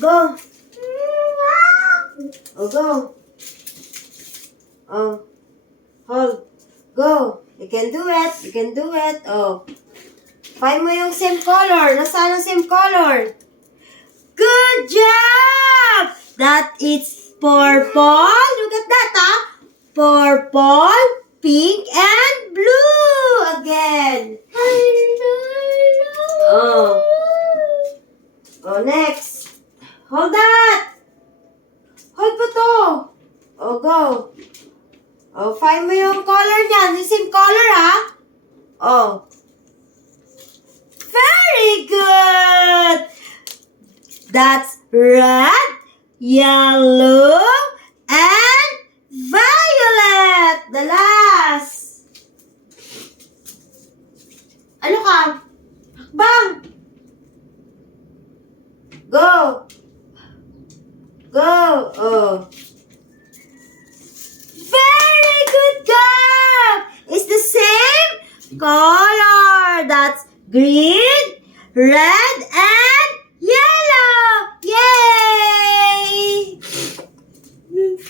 Go. Oh, go. Oh. Hold. Go. You can do it. You can do it. Oh. Find mo yung same color. Nasaan ang same color? Good job! That is purple. Look at that, ah. Purple, pink, and blue. Again. Oh. Oh, next. Hold that. Hold pa to. Oh, go. Oh, find mo yung color niyan. Yung same color, ha? Oh. Very good. That's red, yellow, and violet. The last. Ano ka? Bang! Go. Go. Oh. Very good job. It's the same color. That's green, red,